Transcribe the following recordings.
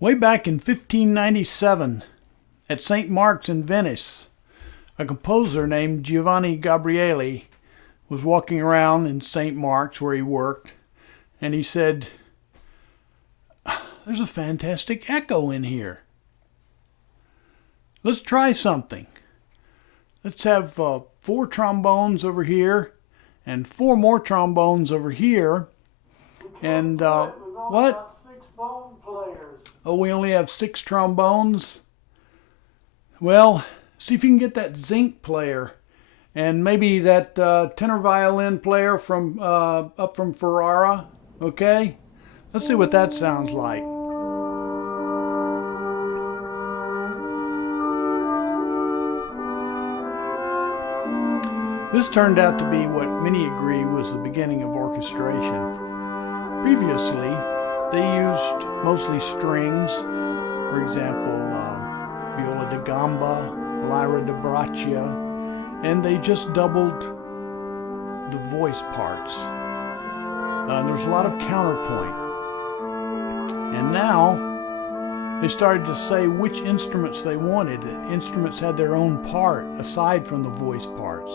Way back in 1597, at St. Mark's in Venice, a composer named Giovanni Gabrieli was walking around in St. Mark's where he worked, and he said, "There's a fantastic echo in here. Let's try something. Let's have 4 trombones over here and 4 more trombones over here. And what? 6 bone players. Oh, we only have 6 trombones? Well, see if you can get that zinc player and maybe that tenor violin player from up from Ferrara, okay? Let's see what that sounds like." This turned out to be what many agree was the beginning of orchestration. Previously, they used mostly strings, for example, viola da gamba, lyra da braccia, and they just doubled the voice parts. There's a lot of counterpoint. And now, they started to say which instruments they wanted. The instruments had their own part aside from the voice parts.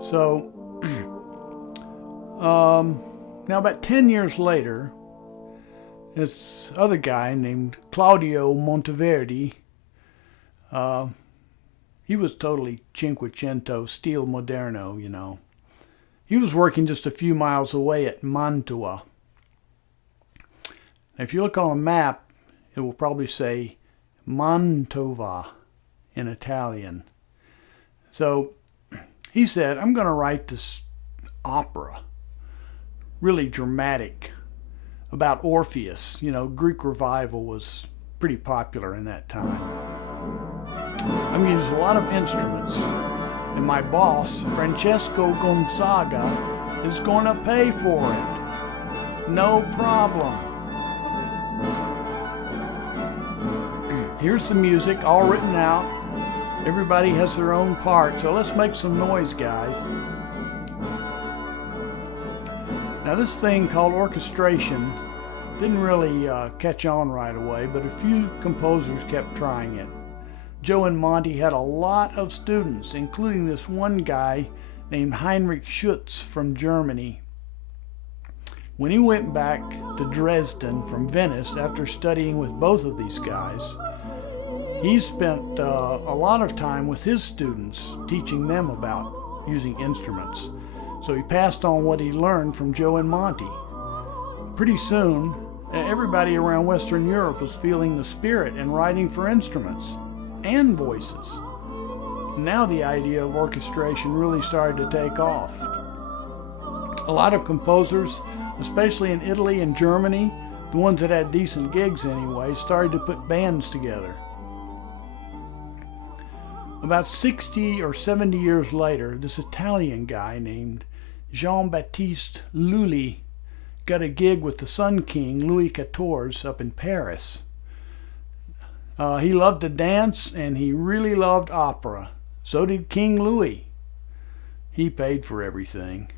So, now about 10 years later, this other guy named Claudio Monteverdi, he was totally Cinquecento, stile moderno, you know. He was working just a few miles away at Mantua. If you look on a map, it will probably say Mantova in Italian. So he said, "I'm going to write this opera, really dramatic, about Orpheus." You know, Greek revival was pretty popular in that time. "I'm going to use a lot of instruments, and my boss, Francesco Gonzaga, is going to pay for it. No problem. Here's the music all written out. Everybody has their own part, so let's make some noise, guys." Now this thing called orchestration didn't really catch on right away, but a few composers kept trying it. Joe and Monty had a lot of students, including this one guy named Heinrich Schütz from Germany. When he went back to Dresden from Venice after studying with both of these guys, he spent a lot of time with his students teaching them about using instruments. So he passed on what he learned from Joe and Monty. Pretty soon, everybody around Western Europe was feeling the spirit and writing for instruments and voices. Now the idea of orchestration really started to take off. A lot of composers, especially in Italy and Germany, the ones that had decent gigs anyway, started to put bands together. About 60 or 70 years later, this Italian guy named Jean-Baptiste Lully got a gig with the Sun King, Louis XIV, up in Paris. He loved to dance, and he really loved opera. So did King Louis. He paid for everything.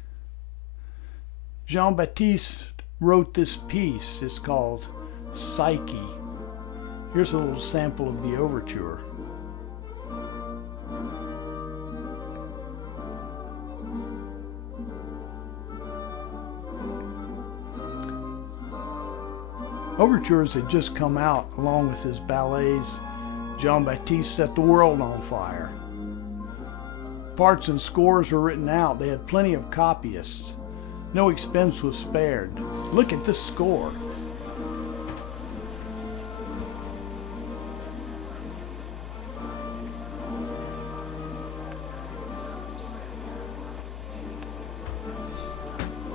Jean-Baptiste wrote this piece. It's called Psyche. Here's a little sample of the overture. Overtures had just come out along with his ballets. Jean-Baptiste set the world on fire. Parts and scores were written out. They had plenty of copyists. No expense was spared. Look at this score.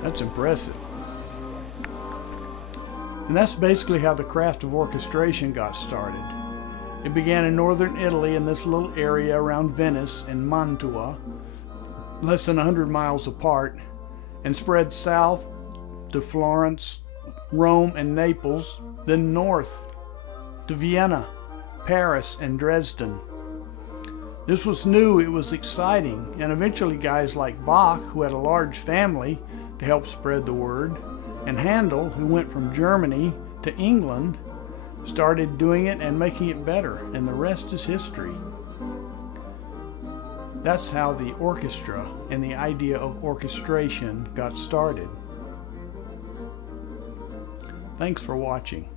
That's impressive. And that's basically how the craft of orchestration got started. It began in northern Italy in this little area around Venice and Mantua, less than 100 miles apart, and spread south to Florence, Rome, and Naples, then north to Vienna, Paris, and Dresden. This was new, it was exciting, and eventually guys like Bach, who had a large family to help spread the word, And Handel, who went from Germany to England, started doing it and making it better, and the rest is history. That's how the orchestra and the idea of orchestration got started. Thanks for watching.